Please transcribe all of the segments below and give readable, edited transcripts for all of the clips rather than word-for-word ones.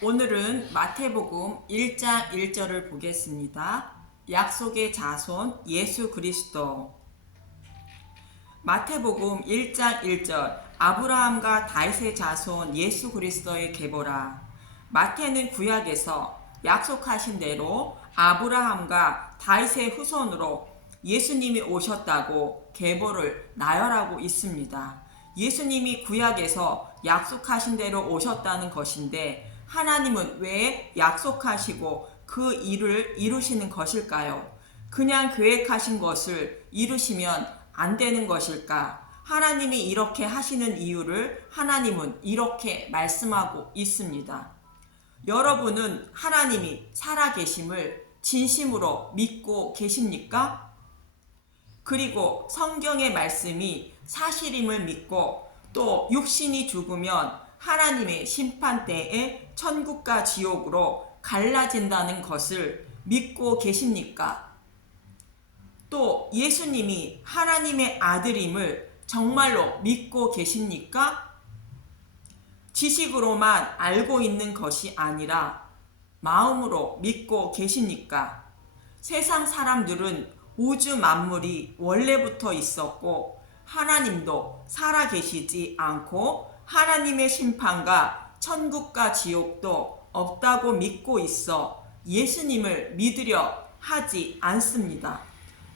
오늘은 마태복음 1장 1절을 보겠습니다. 약속의 자손 예수 그리스도. 마태복음 1장 1절 아브라함과 다윗의 자손 예수 그리스도의 계보라. 마태는 구약에서 약속하신 대로 아브라함과 다윗의 후손으로 예수님이 오셨다고 계보를 나열하고 있습니다. 예수님이 구약에서 약속하신 대로 오셨다는 것인데 하나님은 왜 약속하시고 그 일을 이루시는 것일까요? 그냥 계획하신 것을 이루시면 안 되는 것일까? 하나님이 이렇게 하시는 이유를 하나님은 이렇게 말씀하고 있습니다. 여러분은 하나님이 살아계심을 진심으로 믿고 계십니까? 그리고 성경의 말씀이 사실임을 믿고 또 육신이 죽으면 하나님의 심판대에 천국과 지옥으로 갈라진다는 것을 믿고 계십니까? 또 예수님이 하나님의 아들임을 정말로 믿고 계십니까? 지식으로만 알고 있는 것이 아니라 마음으로 믿고 계십니까? 세상 사람들은 우주 만물이 원래부터 있었고 하나님도 살아계시지 않고 하나님의 심판과 천국과 지옥도 없다고 믿고 있어 예수님을 믿으려 하지 않습니다.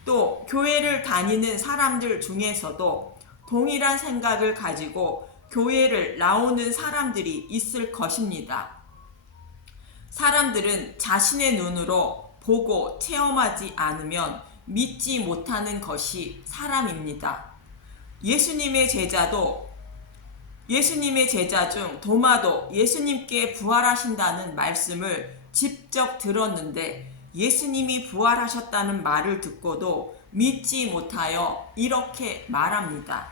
또 교회를 다니는 사람들 중에서도 동일한 생각을 가지고 교회를 나오는 사람들이 있을 것입니다. 사람들은 자신의 눈으로 보고 체험하지 않으면 믿지 못하는 것이 사람입니다. 예수님의 제자 중 도마도 예수님께 부활하신다는 말씀을 직접 들었는데 예수님이 부활하셨다는 말을 듣고도 믿지 못하여 이렇게 말합니다.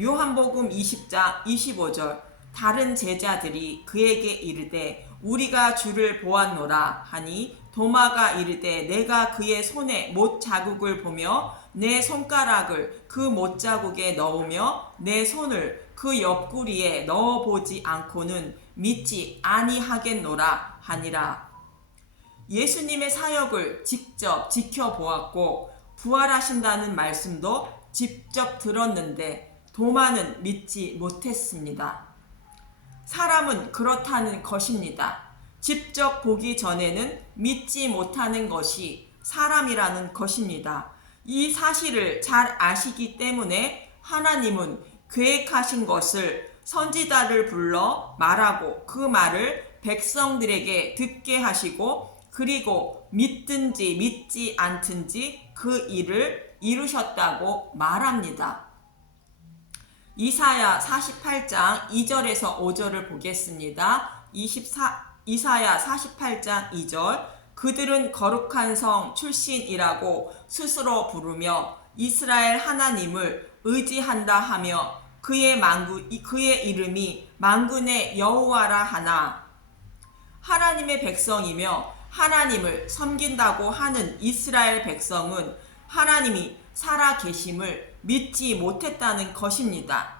요한복음 20장 25절 다른 제자들이 그에게 이르되 우리가 주를 보았노라 하니 도마가 이르되 내가 그의 손에 못 자국을 보며 내 손가락을 그 못 자국에 넣으며 내 손을 그 옆구리에 넣어보지 않고는 믿지 아니하겠노라 하니라. 예수님의 사역을 직접 지켜보았고 부활하신다는 말씀도 직접 들었는데 도마는 믿지 못했습니다. 사람은 그렇다는 것입니다. 직접 보기 전에는 믿지 못하는 것이 사람이라는 것입니다. 이 사실을 잘 아시기 때문에 하나님은 계획하신 것을 선지자를 불러 말하고 그 말을 백성들에게 듣게 하시고 그리고 믿든지 믿지 않든지 그 일을 이루셨다고 말합니다. 이사야 48장 2절에서 5절을 보겠습니다. 이사야 48장 2절 그들은 거룩한 성 출신이라고 스스로 부르며 이스라엘 하나님을 의지한다 하며 그의 이름이 만군의 여호와라 하나. 하나님의 백성이며 하나님을 섬긴다고 하는 이스라엘 백성은 하나님이 살아계심을 믿지 못했다는 것입니다.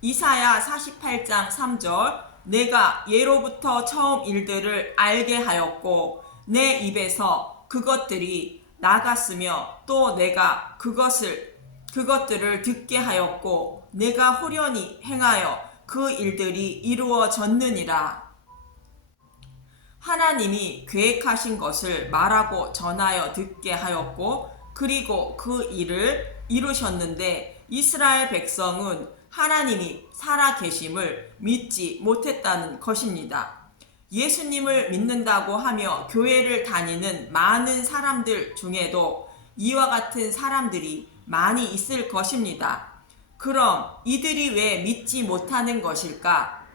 이사야 48장 3절 내가 예로부터 처음 일들을 알게 하였고 내 입에서 그것들이 나갔으며 또 내가 그것들을 듣게 하였고 내가 호련히 행하여 그 일들이 이루어졌느니라. 하나님이 계획하신 것을 말하고 전하여 듣게 하였고 그리고 그 일을 이루셨는데 이스라엘 백성은 하나님이 살아계심을 믿지 못했다는 것입니다. 예수님을 믿는다고 하며 교회를 다니는 많은 사람들 중에도 이와 같은 사람들이 많이 있을 것입니다. 그럼 이들이 왜 믿지 못하는 것일까?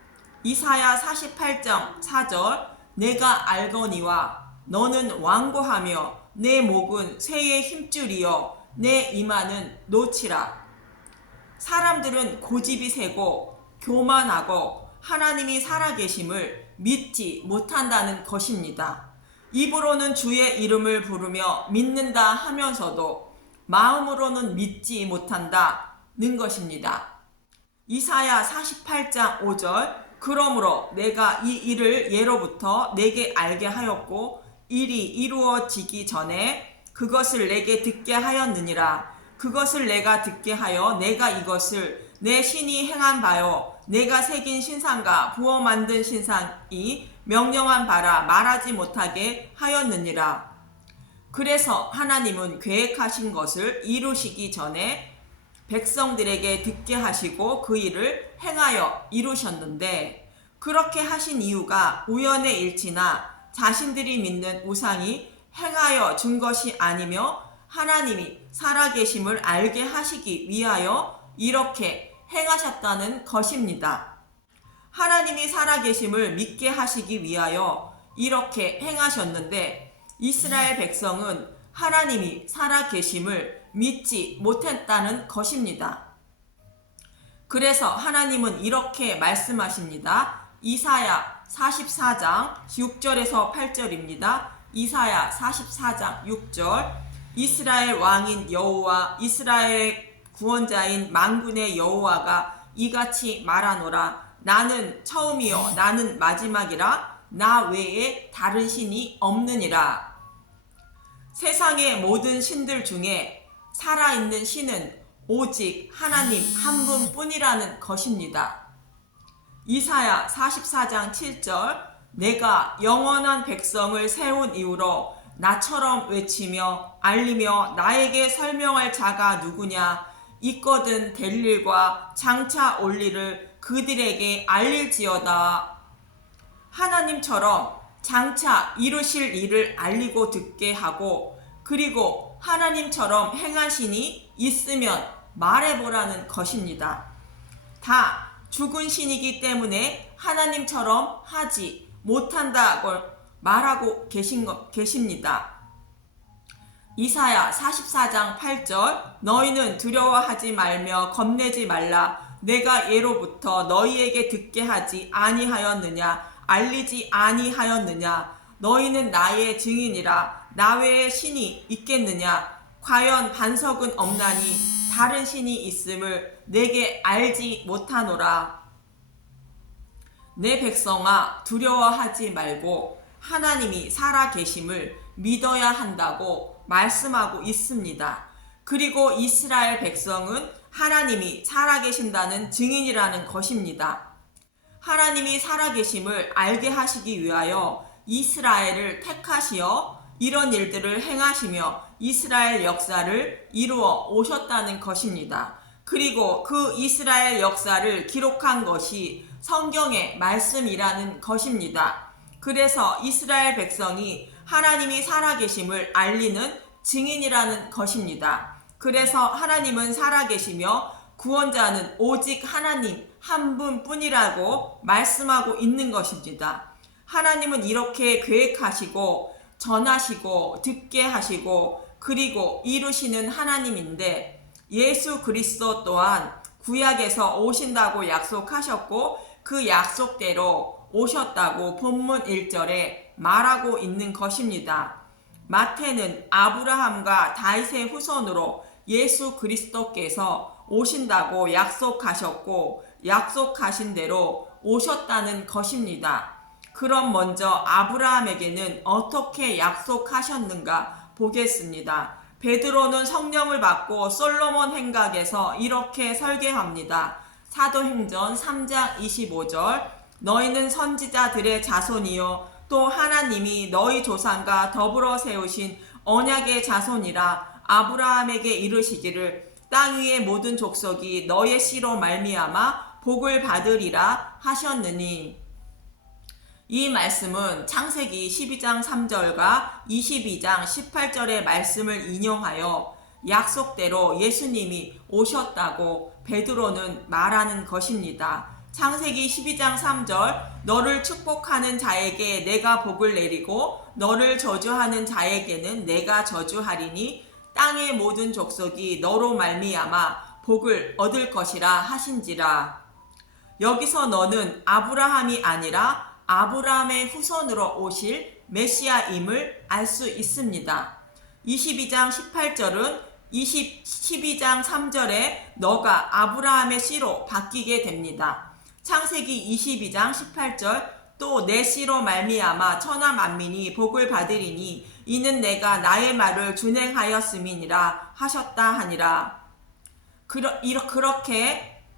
이사야 48장 4절 내가 알거니와 너는 완고하며 내 목은 새의 힘줄이여 내 이마는 노치라. 사람들은 고집이 세고 교만하고 하나님이 살아계심을 믿지 못한다는 것입니다. 입으로는 주의 이름을 부르며 믿는다 하면서도 마음으로는 믿지 못한다는 것입니다. 이사야 48장 5절 그러므로 내가 이 일을 예로부터 내게 알게 하였고 일이 이루어지기 전에 그것을 내게 듣게 하였느니라. 그것을 내가 듣게 하여 내가 이것을 내 신이 행한 바요 내가 새긴 신상과 부어 만든 신상이 명령한 바라 말하지 못하게 하였느니라. 그래서 하나님은 계획하신 것을 이루시기 전에 백성들에게 듣게 하시고 그 일을 행하여 이루셨는데, 그렇게 하신 이유가 우연의 일치나 자신들이 믿는 우상이 행하여 준 것이 아니며 하나님이 살아계심을 알게 하시기 위하여 이렇게 행하셨다는 것입니다. 하나님이 살아계심을 믿게 하시기 위하여 이렇게 행하셨는데, 이스라엘 백성은 하나님이 살아계심을 믿지 못했다는 것입니다. 그래서 하나님은 이렇게 말씀하십니다. 이사야 44장 6절에서 8절입니다. 이사야 44장 6절. 이스라엘 왕인 여호와 이스라엘 구원자인 만군의 여호와가 이같이 말하노라. 나는 처음이요 나는 마지막이라. 나 외에 다른 신이 없느니라. 세상의 모든 신들 중에 살아있는 신은 오직 하나님 한 분뿐이라는 것입니다. 이사야 44장 7절. 내가 영원한 백성을 세운 이후로 나처럼 외치며 알리며 나에게 설명할 자가 누구냐. 있거든 될 일과 장차 올 일을 그들에게 알릴지어다. 하나님처럼 장차 이루실 일을 알리고 듣게 하고, 그리고 하나님처럼 행하시니 있으면 말해보라는 것입니다. 다 죽은 신이기 때문에 하나님처럼 하지 못한다고 말하고 계십니다. 이사야 44장 8절. 너희는 두려워하지 말며 겁내지 말라. 내가 예로부터 너희에게 듣게 하지 아니하였느냐. 알리지 아니하였느냐. 너희는 나의 증인이라. 나 외에 신이 있겠느냐. 과연 반석은 없나니 다른 신이 있음을 내게 알지 못하노라. 내 백성아, 두려워하지 말고 하나님이 살아계심을 믿어야 한다고 말씀하고 있습니다. 그리고 이스라엘 백성은 하나님이 살아계신다는 증인이라는 것입니다. 하나님이 살아계심을 알게 하시기 위하여 이스라엘을 택하시어 이런 일들을 행하시며 이스라엘 역사를 이루어 오셨다는 것입니다. 그리고 그 이스라엘 역사를 기록한 것이 성경의 말씀이라는 것입니다. 그래서 이스라엘 백성이 하나님이 살아계심을 알리는 증인이라는 것입니다. 그래서 하나님은 살아계시며 구원자는 오직 하나님 한 분뿐이라고 말씀하고 있는 것입니다. 하나님은 이렇게 계획하시고 전하시고 듣게 하시고 그리고 이루시는 하나님인데, 예수 그리스도 또한 구약에서 오신다고 약속하셨고 그 약속대로 오셨다고 본문 1절에 말하고 있는 것입니다. 마태는 아브라함과 다윗의 후손으로 예수 그리스도께서 오신다고 약속하셨고 약속하신 대로 오셨다는 것입니다. 그럼 먼저 아브라함에게는 어떻게 약속하셨는가 보겠습니다. 베드로는 성령을 받고 솔로몬 행각에서 이렇게 설계합니다. 사도행전 3장 25절. 너희는 선지자들의 자손이요 또 하나님이 너희 조상과 더불어 세우신 언약의 자손이라. 아브라함에게 이르시기를 땅 위의 모든 족속이 너의 씨로 말미암아 복을 받으리라 하셨느니. 이 말씀은 창세기 12장 3절과 22장 18절의 말씀을 인용하여 약속대로 예수님이 오셨다고 베드로는 말하는 것입니다. 창세기 12장 3절. 너를 축복하는 자에게 내가 복을 내리고 너를 저주하는 자에게는 내가 저주하리니 땅의 모든 족속이 너로 말미암아 복을 얻을 것이라 하신지라. 여기서 너는 아브라함이 아니라 아브라함의 후손으로 오실 메시아임을 알 수 있습니다. 22장 18절은 12장 3절에 너가 아브라함의 씨로 바뀌게 됩니다. 창세기 22장 18절 또 내 씨로 말미암아 천하 만민이 복을 받으리니 이는 내가 나의 말을 준행하였음이니라 하셨다 하니라.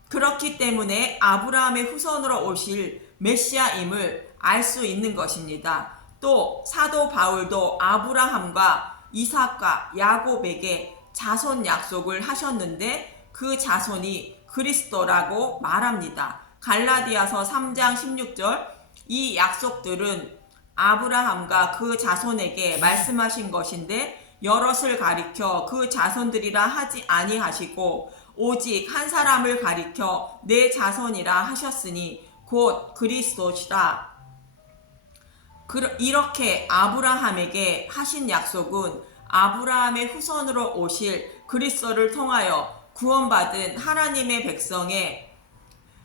그렇기 때문에 아브라함의 후손으로 오실 메시아임을 알 수 있는 것입니다. 또 사도 바울도 아브라함과 이삭과 야곱에게 자손 약속을 하셨는데 그 자손이 그리스도라고 말합니다. 갈라디아서 3장 16절 이 약속들은 아브라함과 그 자손에게 말씀하신 것인데 여럿을 가리켜 그 자손들이라 하지 아니하시고 오직 한 사람을 가리켜 내 자손이라 하셨으니 곧 그리스도시라. 이렇게 아브라함에게 하신 약속은 아브라함의 후손으로 오실 그리스도를 통하여 구원받은 하나님의 백성의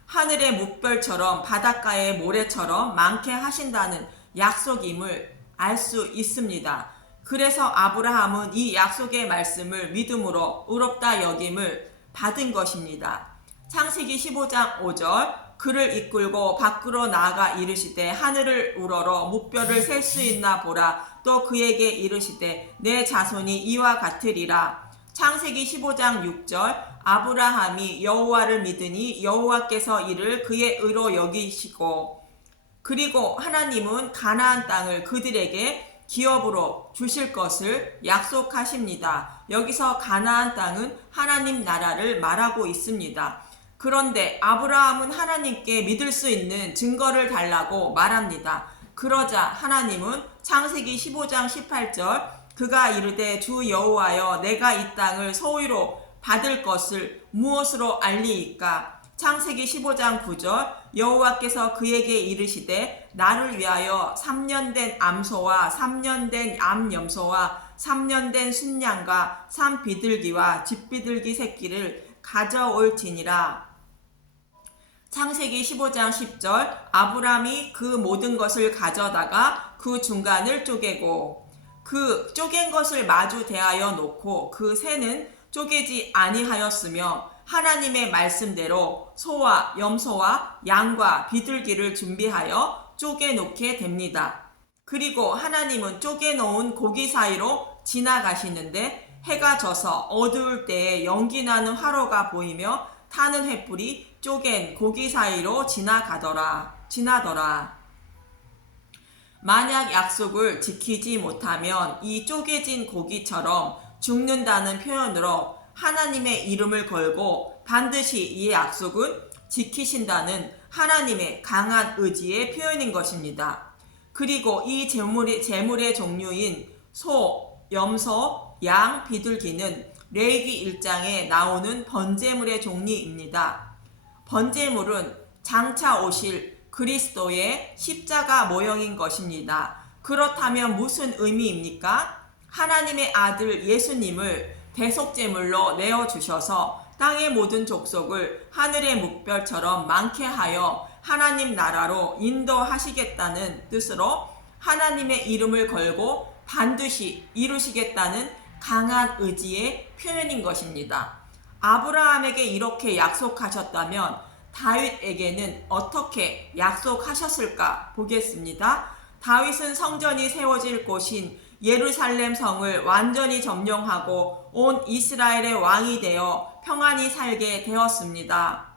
하늘의 뭇별처럼 바닷가의 모래처럼 많게 하신다는 약속임을 알 수 있습니다. 그래서 아브라함은 이 약속의 말씀을 믿음으로 의롭다 여김을 받은 것입니다. 창세기 15장 5절 그를 이끌고 밖으로 나아가 이르시되 하늘을 우러러 뭇별을 셀 수 있나 보라. 또 그에게 이르시되 내 자손이 이와 같으리라. 창세기 15장 6절 아브라함이 여호와를 믿으니 여호와께서 이를 그의 의로 여기시고 그리고 하나님은 가나안 땅을 그들에게 기업으로 주실 것을 약속하십니다. 여기서 가나안 땅은 하나님 나라를 말하고 있습니다. 그런데 아브라함은 하나님께 믿을 수 있는 증거를 달라고 말합니다. 그러자 하나님은 창세기 15장 18절 그가 이르되 주 여호와여 내가 이 땅을 소유로 받을 것을 무엇으로 알리이까? 창세기 15장 9절 여호와께서 그에게 이르시되 나를 위하여 3년 된 암소와 3년 된 암염소와 3년 된 순양과 산비둘기와 집비둘기 새끼를 가져올지니라. 창세기 15장 10절 아브람이 그 모든 것을 가져다가 그 중간을 쪼개고 그 쪼갠 것을 마주 대하여 놓고 그 새는 쪼개지 아니하였으며 하나님의 말씀대로 소와 염소와 양과 비둘기를 준비하여 쪼개 놓게 됩니다. 그리고 하나님은 쪼개 놓은 고기 사이로 지나가시는데 해가 져서 어두울 때에 연기나는 화로가 보이며 타는 횃불이 쪼갠 고기 사이로 지나더라. 만약 약속을 지키지 못하면 이 쪼개진 고기처럼 죽는다는 표현으로 하나님의 이름을 걸고 반드시 이 약속은 지키신다는 하나님의 강한 의지의 표현인 것입니다. 그리고 이 제물의 종류인 소, 염소, 양, 비둘기는 레위기 1장에 나오는 번제물의 종류입니다. 번제물은 장차 오실 그리스도의 십자가 모형인 것입니다. 그렇다면 무슨 의미입니까? 하나님의 아들 예수님을 대속제물로 내어주셔서 땅의 모든 족속을 하늘의 뭇별처럼 많게 하여 하나님 나라로 인도하시겠다는 뜻으로 하나님의 이름을 걸고 반드시 이루시겠다는 강한 의지의 표현인 것입니다. 아브라함에게 이렇게 약속하셨다면 다윗에게는 어떻게 약속하셨을까 보겠습니다. 다윗은 성전이 세워질 곳인 예루살렘 성을 완전히 점령하고 온 이스라엘의 왕이 되어 평안히 살게 되었습니다.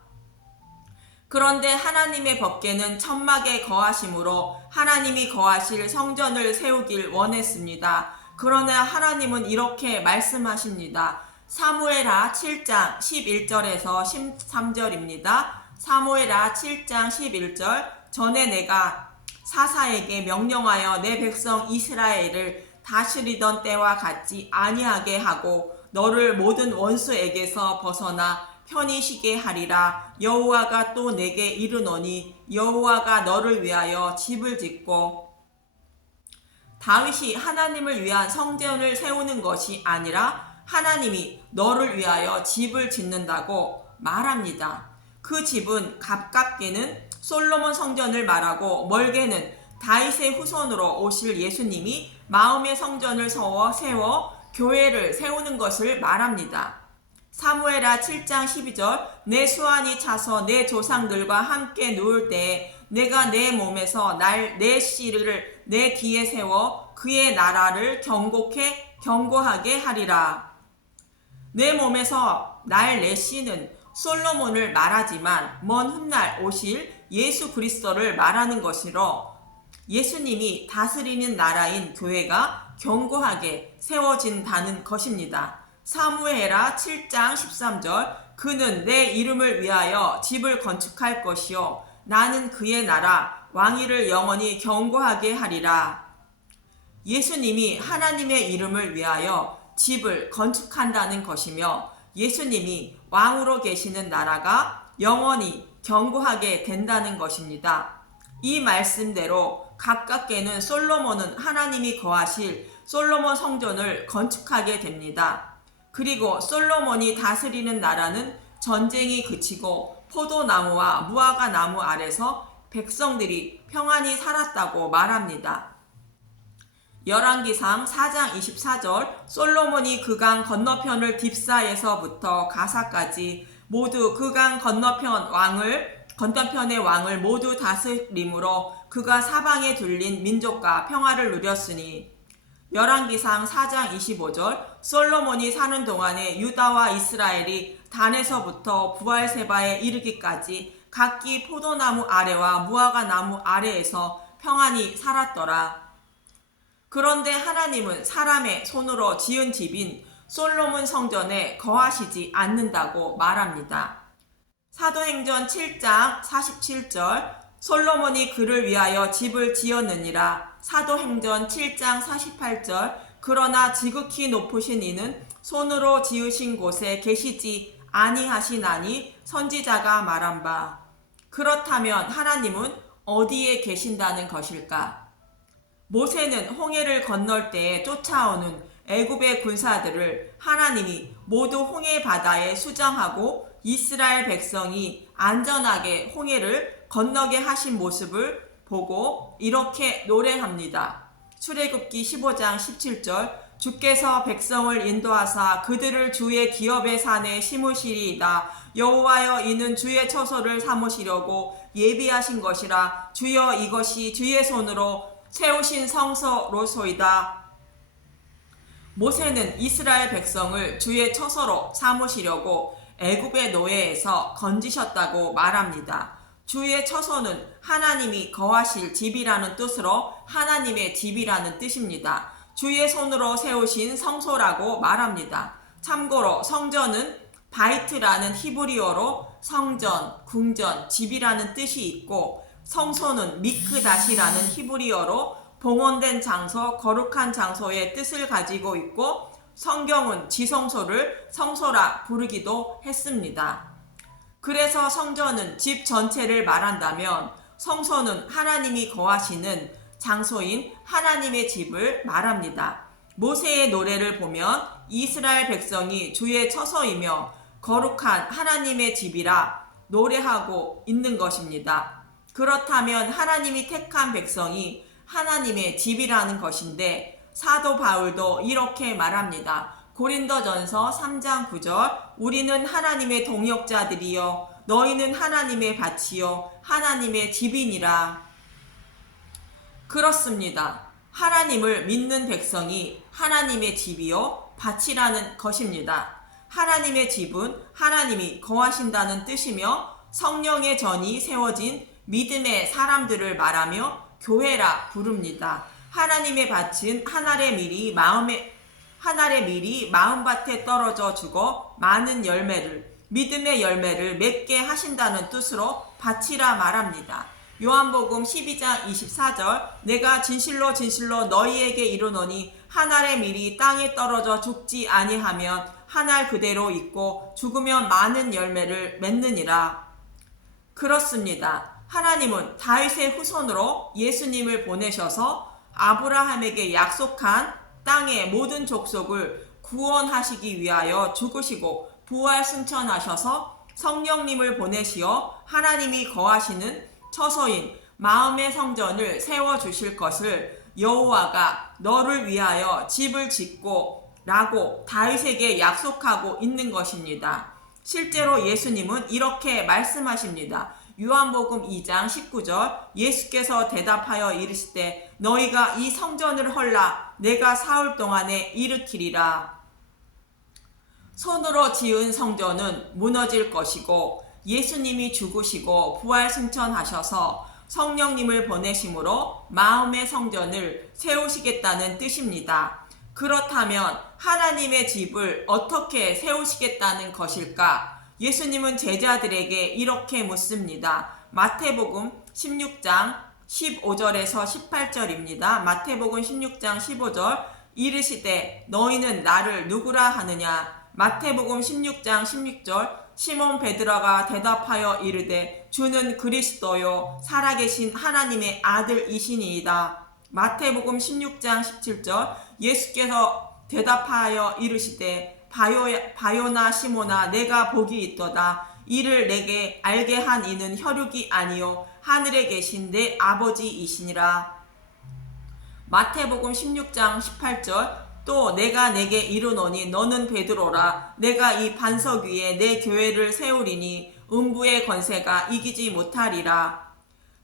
그런데 하나님의 법궤는 천막에 거하심으로 하나님이 거하실 성전을 세우길 원했습니다. 그러나 하나님은 이렇게 말씀하십니다. 사무엘하 7장 11절에서 13절입니다. 사무엘하 7장 11절 전에 내가 사사에게 명령하여 내 백성 이스라엘을 다스리던 때와 같이 아니하게 하고 너를 모든 원수에게서 벗어나 편히 쉬게 하리라. 여호와가 또 내게 이르노니 여호와가 너를 위하여 집을 짓고 다윗이 하나님을 위한 성전을 세우는 것이 아니라 하나님이 너를 위하여 집을 짓는다고 말합니다. 그 집은 가깝게는 솔로몬 성전을 말하고 멀게는 다윗의 후손으로 오실 예수님이 마음의 성전을 세워 교회를 세우는 것을 말합니다. 사무엘하 7장 12절 내 수완이 차서 내 조상들과 함께 누울 때에 내가 내 몸에서 내 씨를 내 뒤에 세워 그의 나라를 견고하게 하리라. 내 몸에서 내 씨는 솔로몬을 말하지만 먼 훗날 오실 예수 그리스도를 말하는 것이로 예수님이 다스리는 나라인 교회가 견고하게 세워진다는 것입니다. 사무엘하 7장 13절 그는 내 이름을 위하여 집을 건축할 것이요 나는 그의 나라 왕위를 영원히 견고하게 하리라. 예수님이 하나님의 이름을 위하여 집을 건축한다는 것이며 예수님이 왕으로 계시는 나라가 영원히 견고하게 된다는 것입니다. 이 말씀대로 가깝게는 솔로몬은 하나님이 거하실 솔로몬 성전을 건축하게 됩니다. 그리고 솔로몬이 다스리는 나라는 전쟁이 그치고 포도나무와 무화과 나무 아래서 백성들이 평안히 살았다고 말합니다. 열왕기상 4장 24절 솔로몬이 그 강 건너편을 딥사에서부터 가사까지 모두 그 강 건너편의 왕을 모두 다스림으로 그가 사방에 둘린 민족과 평화를 누렸으니 열왕기상 4장 25절 솔로몬이 사는 동안에 유다와 이스라엘이 단에서부터 부알세바에 이르기까지 각기 포도나무 아래와 무화과 나무 아래에서 평안히 살았더라. 그런데 하나님은 사람의 손으로 지은 집인 솔로몬 성전에 거하시지 않는다고 말합니다. 사도행전 7장 47절 솔로몬이 그를 위하여 집을 지었느니라. 사도행전 7장 48절 그러나 지극히 높으신 이는 손으로 지으신 곳에 계시지 아니하시나니 선지자가 말한 바. 그렇다면 하나님은 어디에 계신다는 것일까? 모세는 홍해를 건널 때에 쫓아오는 애굽의 군사들을 하나님이 모두 홍해 바다에 수정하고 이스라엘 백성이 안전하게 홍해를 건너게 하신 모습을 보고 이렇게 노래합니다. 출애굽기 15장 17절 주께서 백성을 인도하사 그들을 주의 기업의 산에 심으시리이다. 여호와여 이는 주의 처소를 삼으시려고 예비하신 것이라. 주여 이것이 주의 손으로 세우신 성소로소이다. 모세는 이스라엘 백성을 주의 처소로 삼으시려고 애굽의 노예에서 건지셨다고 말합니다. 주의 처소는 하나님이 거하실 집이라는 뜻으로 하나님의 집이라는 뜻입니다. 주의 손으로 세우신 성소라고 말합니다. 참고로 성전은 바이트라는 히브리어로 성전, 궁전, 집이라는 뜻이 있고 성소는 미크다시라는 히브리어로 봉헌된 장소, 거룩한 장소의 뜻을 가지고 있고 성경은 지성소를 성소라 부르기도 했습니다. 그래서 성전은 집 전체를 말한다면 성소는 하나님이 거하시는 장소인 하나님의 집을 말합니다. 모세의 노래를 보면 이스라엘 백성이 주의 처소이며 거룩한 하나님의 집이라 노래하고 있는 것입니다. 그렇다면 하나님이 택한 백성이 하나님의 집이라는 것인데 사도 바울도 이렇게 말합니다. 고린도전서 3장 9절 우리는 하나님의 동역자들이요 너희는 하나님의 밭이요 하나님의 집이니라. 그렇습니다. 하나님을 믿는 백성이 하나님의 집이요 밭이라는 것입니다. 하나님의 집은 하나님이 거하신다는 뜻이며 성령의 전이 세워진 믿음의 사람들을 말하며 교회라 부릅니다. 하나님의 밭은 하늘의 밀이 마음밭에 떨어져 죽어 많은 열매를 믿음의 열매를 맺게 하신다는 뜻으로 밭이라 말합니다. 요한복음 12장 24절 내가 진실로 진실로 너희에게 이르노니 하늘의 밀이 땅에 떨어져 죽지 아니하면 하늘 그대로 있고 죽으면 많은 열매를 맺느니라. 그렇습니다. 하나님은 다윗의 후손으로 예수님을 보내셔서 아브라함에게 약속한 땅의 모든 족속을 구원하시기 위하여 죽으시고 부활 승천하셔서 성령님을 보내시어 하나님이 거하시는 처소인 마음의 성전을 세워주실 것을 여호와가 너를 위하여 집을 짓고 라고 다윗에게 약속하고 있는 것입니다. 실제로 예수님은 이렇게 말씀하십니다. 요한복음 2장 19절 예수께서 대답하여 이르시되 너희가 이 성전을 헐라 내가 사흘 동안에 일으키리라. 손으로 지은 성전은 무너질 것이고 예수님이 죽으시고 부활 승천하셔서 성령님을 보내심으로 마음의 성전을 세우시겠다는 뜻입니다. 그렇다면 하나님의 집을 어떻게 세우시겠다는 것일까? 예수님은 제자들에게 이렇게 묻습니다. 마태복음 16장 15절에서 18절입니다. 마태복음 16장 15절 이르시되 너희는 나를 누구라 하느냐? 마태복음 16장 16절 시몬 베드로가 대답하여 이르되 주는 그리스도요 살아계신 하나님의 아들이시니이다. 마태복음 16장 17절 예수께서 대답하여 이르시되 바요나 시몬아 내가 복이 있도다. 이를 내게 알게 한 이는 혈육이 아니요 하늘에 계신 내 아버지이시니라. 마태복음 16장 18절 또 내가 내게 이르노니 너는 베드로라. 내가 이 반석 위에 내 교회를 세우리니 음부의 권세가 이기지 못하리라.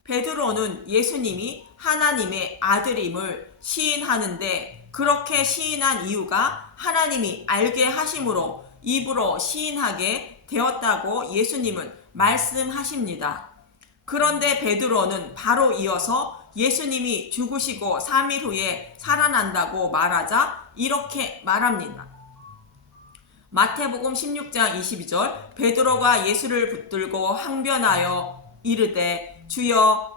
베드로는 예수님이 하나님의 아들임을 시인하는데 그렇게 시인한 이유가 하나님이 알게 하심으로 입으로 시인하게 되었다고 예수님은 말씀하십니다. 그런데 베드로는 바로 이어서 예수님이 죽으시고 3일 후에 살아난다고 말하자 이렇게 말합니다. 마태복음 16장 22절 베드로가 예수를 붙들고 항변하여 이르되 주여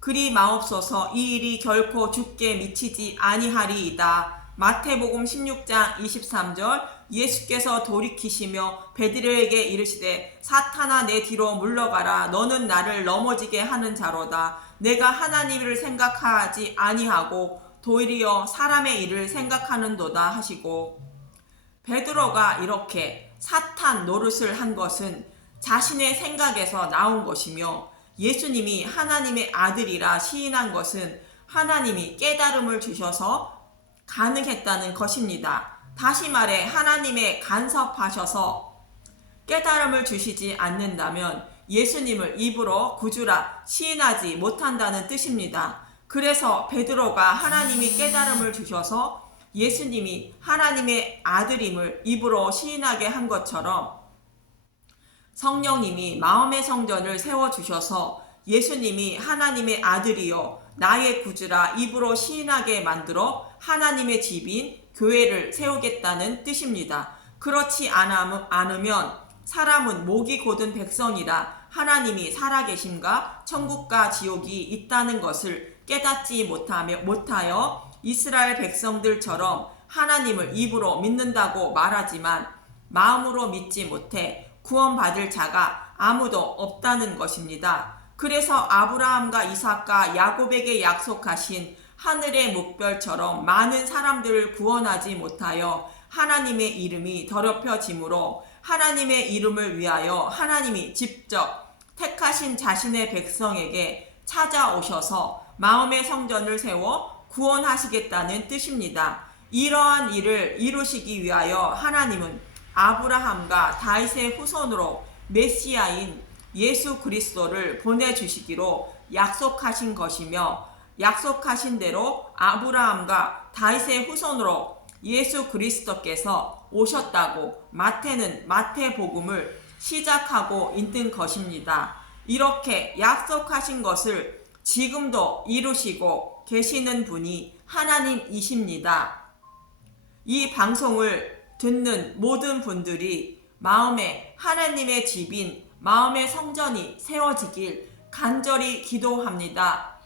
그리 마옵소서 이 일이 결코 주께 미치지 아니하리이다. 마태복음 16장 23절 예수께서 돌이키시며 베드로에게 이르시되 사탄아 내 뒤로 물러가라. 너는 나를 넘어지게 하는 자로다. 내가 하나님을 생각하지 아니하고 도리어 사람의 일을 생각하는도다 하시고 베드로가 이렇게 사탄 노릇을 한 것은 자신의 생각에서 나온 것이며 예수님이 하나님의 아들이라 시인한 것은 하나님이 깨달음을 주셔서 가능했다는 것입니다. 다시 말해 하나님의 간섭하셔서 깨달음을 주시지 않는다면 예수님을 입으로 구주라 시인하지 못한다는 뜻입니다. 그래서 베드로가 하나님이 깨달음을 주셔서 예수님이 하나님의 아들임을 입으로 시인하게 한 것처럼 성령님이 마음의 성전을 세워주셔서 예수님이 하나님의 아들이요 나의 구주라 입으로 시인하게 만들어 하나님의 집인 교회를 세우겠다는 뜻입니다. 그렇지 않으면 사람은 목이 곧은 백성이라 하나님이 살아계심과 천국과 지옥이 있다는 것을 깨닫지 못하여 이스라엘 백성들처럼 하나님을 입으로 믿는다고 말하지만 마음으로 믿지 못해 구원받을 자가 아무도 없다는 것입니다. 그래서 아브라함과 이삭과 야곱에게 약속하신 하늘의 묵별처럼 많은 사람들을 구원하지 못하여 하나님의 이름이 더럽혀지므로 하나님의 이름을 위하여 하나님이 직접 택하신 자신의 백성에게 찾아오셔서 마음의 성전을 세워 구원하시겠다는 뜻입니다. 이러한 일을 이루시기 위하여 하나님은 아브라함과 다윗의 후손으로 메시아인 예수 그리스도를 보내주시기로 약속하신 것이며 약속하신 대로 아브라함과 다윗의 후손으로 예수 그리스도께서 오셨다고 마태는 마태복음을 시작하고 있는 것입니다. 이렇게 약속하신 것을 지금도 이루시고 계시는 분이 하나님이십니다. 이 방송을 듣는 모든 분들이 마음에 하나님의 집인 마음의 성전이 세워지길 간절히 기도합니다.